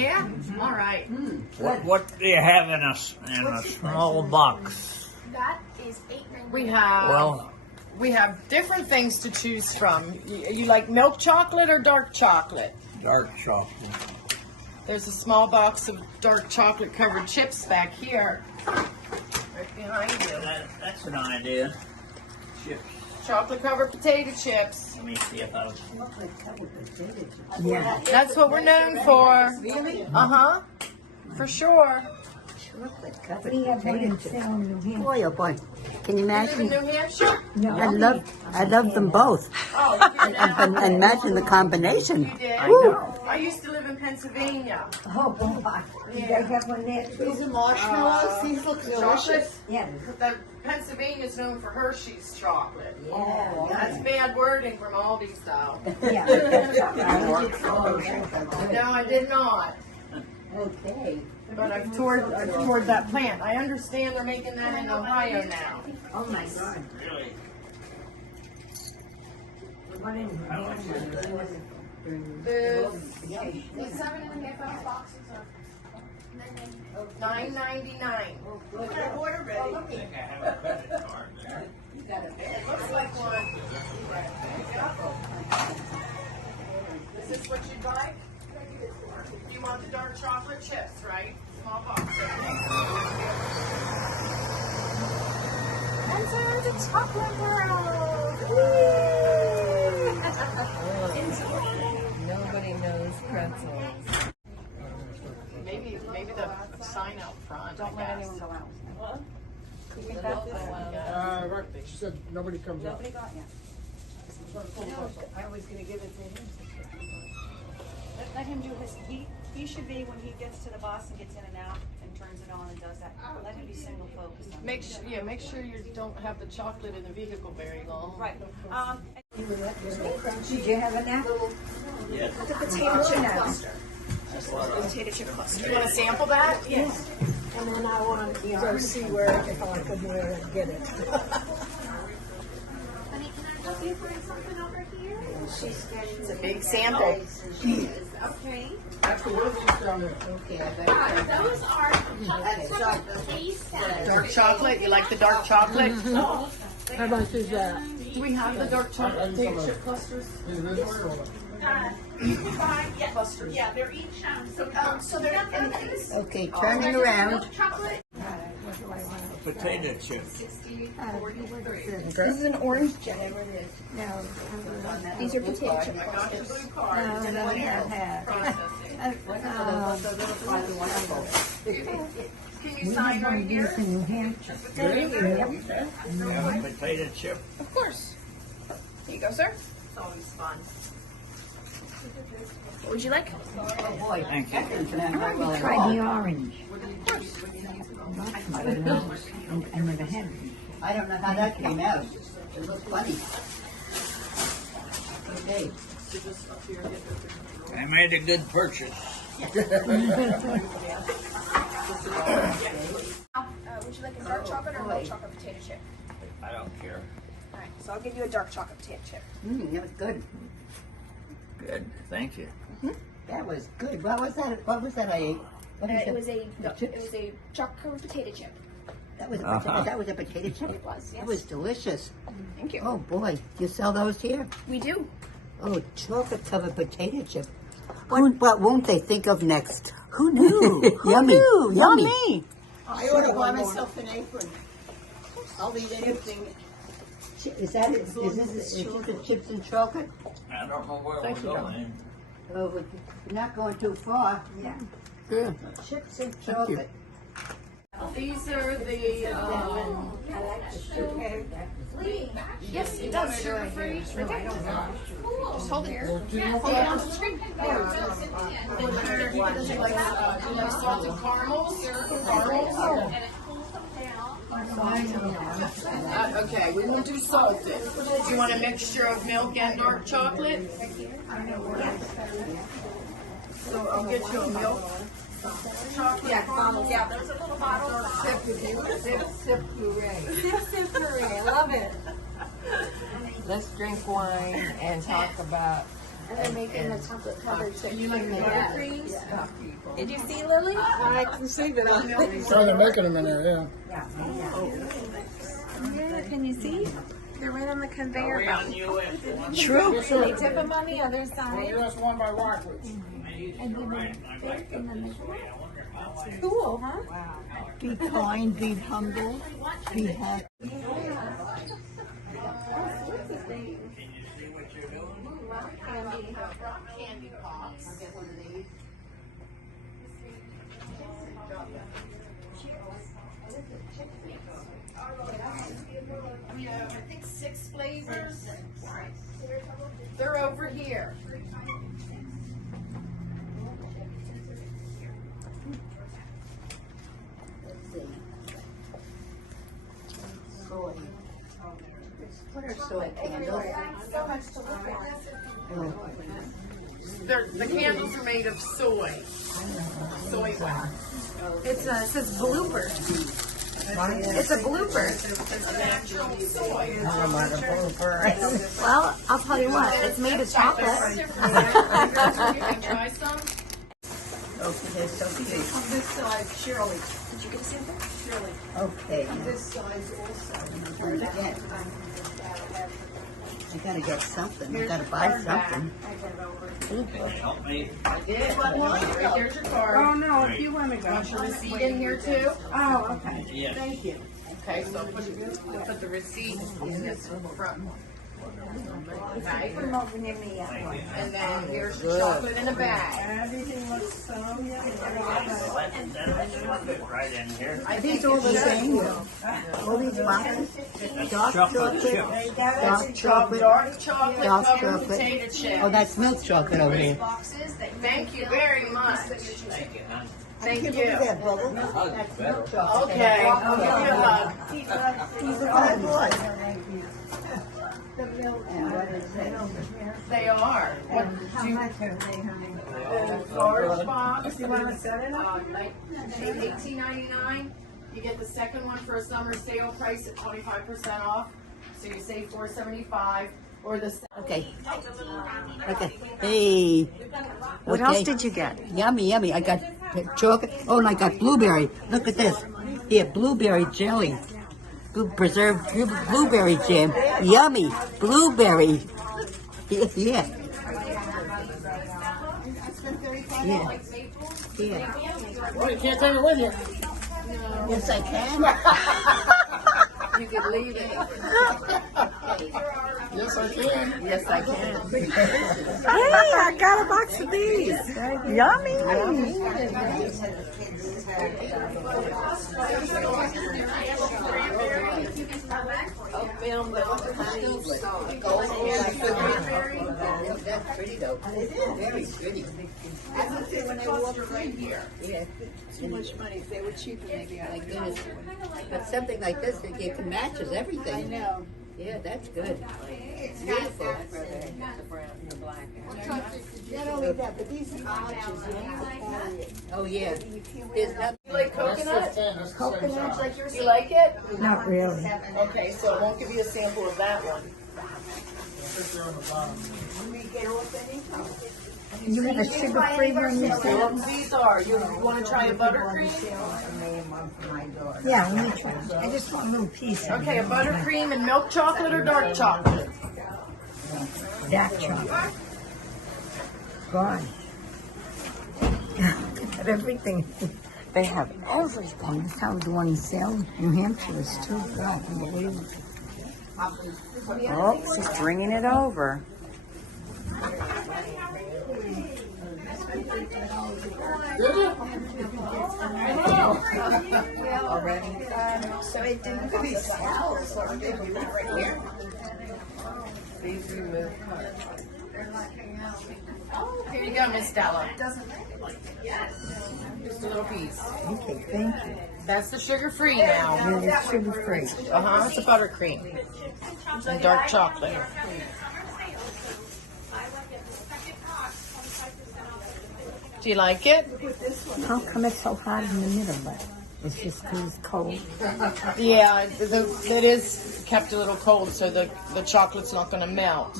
yeah? All right. What do you have in a small box? That is $8.99. We have different things to choose from. You like milk chocolate or dark chocolate? Dark chocolate. There's a small box of dark chocolate covered chips back here. Right behind you. That's an idea. Chips. Chocolate covered potato chips. Let me see if I was... Yeah. That's what we're known for. Really? Uh-huh. For sure. We have one in Salem, New Hampshire. Boy, oh boy. Can you You live in imagine? New Hampshire? I love them both. Oh, you did now? And imagine the combination. You did? Woo. I used to live in Pennsylvania. Oh, boy. You guys have one there too? These are marshmallows. These look delicious. Yeah. The Pennsylvania's known for Hershey's chocolate. Yeah. That's bad wording from Aldi style. Yeah. No, I did not. Okay. But I've toured that plant. I understand they're making that in Ohio now. Oh my God. Really? The one in New Hampshire. The The 7.5 ounce boxes are $9.99. I think I have a credit card there. It looks like one. Is this what you'd like? You want the dark chocolate chips, right? Small box. Enter the chocolate world. Nobody knows pretzels. Maybe the sign out front. Don't let anyone go out. You think that's Birthday. She said nobody comes out. Nobody got yet. I was gonna give it to him. Let him do his. He should be when he gets to the bus and gets in and out and turns it on and does that. Let him be single focused on. Make sure you don't have the chocolate in the vehicle very long. Right. Did you have a nap? Yes. The potato chip cluster. Potato chip cluster. You want to sample that? Yes. And then I want to see where, if I could get it. Honey, can I help you find something over here? It's a big sample. Okay. Afterwards, she's down there. Those are chocolate taste. Dark chocolate. You like the dark chocolate? How much is that? Do we have the dark chocolate potato chip clusters? Individually or what? You can buy, yeah, they're each, so they're not Okay, turn it around. chocolate. Potato chip. This is an orange jelly. No. These are potato chip clusters. Can you sign right here? New Hampshire. Potato chip. Of course. Here you go, sir. It's always fun. What would you like? Oh boy, Thank you. try the orange. I never had it. I don't know how that came out. It looks funny. Okay. I made a good purchase. Would you like a dark chocolate or a milk chocolate potato chip? I don't care. All right, so I'll give you a dark chocolate potato chip. That was good. Good. Thank you. That was good. What was that? What was that I ate? What is It that? was a chocolate potato chip. That was a potato chip? It was, yes. That was delicious. Thank you. Oh boy, you sell those here? We do. Oh, chocolate covered potato chip. What won't they think of next? Who knew? Yummy. Yummy. I order by myself an apron. I'll eat anything. Is this the chips and chocolate? I don't know where Thank we're you, going. Oh, we're not going too far. Yeah. Good. Chips and chocolate. These are the. Yes, it does. Sugar free. Right there. Just hold it here. Hold it on the screen. Salted caramels. Okay, we will do salted. Do you want a mixture of milk and dark chocolate? So I'll get you a milk chocolate. Yeah, there's a little bottle. Sip puree. I love it. Let's drink wine and talk about. And they're making the chocolate covered chip. You like the buttercreams? Did you see Lily? I can see that. So they're making them in there, yeah. Yeah, can you see? They're right on the conveyor belt. True. They tip them on the other Well, side. you asked one by Rockledge. Cool, huh? Be kind, be humble, be happy. Candy pops. I'll get one of these. We have, I think, 6 flavors. They're over here. What are soy candles? The candles are made of soy. Soy wax. It says blooper. It's a blooper. Natural soy. Well, I'll tell you what, it's made of chocolate. You can try some. Okay, so cute. This size, Shirley. Did you get a sample? Okay, This size also. where'd I get? I gotta get something. I gotta buy something. Help me. Here's your card. Oh, no, if you want to go. Want your receipt in here too? Oh, okay. Yeah. Thank you. Okay, so we'll put the receipt in this front. Okay. And then here's your chocolate in a bag. Everything looks so yummy. Right in here. Are these all the same? All these boxes? Dark chocolate, dark chocolate, Dark chocolate dark covered chocolate. potato chips. Oh, that's milk chocolate over there. Thank you very much. Thank you, huh? Thank Look you. at that, Bubble. That's milk chocolate. Okay, I'll give you a hug. Oh, boy. And what is it? They are. What, How much are they, honey? the large box, You want to set it up? $18.99. You get the second one for a summer sale price at 25% off. So you save $4.75. Or the Okay. Okay. Hey. What else did you get? Yummy, yummy. I got chocolate. Oh, and I got blueberry. Look at this. Here, blueberry jelly. Preserved blueberry jam. Yummy. Blueberry. Yeah. Yeah. Yeah. Well, you can't take it with you. Yes, I can. you could leave it. Yes, I can. Yes, I can. Hey, I got a box of these. Yummy. That's pretty though. Very pretty. Yeah. Too much money. If they were cheaper, maybe I My goodness. But something like this, it matches everything. I know. Yeah, that's good. Beautiful. Not only that, but these pouches, you have to carry it. Oh, yeah. There's nothing. You like coconut? Coconuts like yours? You like it? Not really. Okay, so it won't give you a sample of that one. We get off any? You have a sugar-free one you said? These are. You want to try a buttercream? Yeah, let me try. I just want a little piece of Okay, a buttercream and milk chocolate or dark chocolate? that chocolate. God. Got everything. They have everything. This house one in sale. New Hampshire is too. God, unbelievable. Oh, she's bringing it over. So it didn't cost us. Please remove cards. Here you go, Miss Stella. Just a little piece. Okay, thank you. That's the sugar-free now. And it's sugar-free. Uh-huh, it's a buttercream. And dark chocolate. Do you like it? How come it's so hot in the middle, but it's just because it's cold? Yeah, it is kept a little cold, so the chocolate's not going to melt.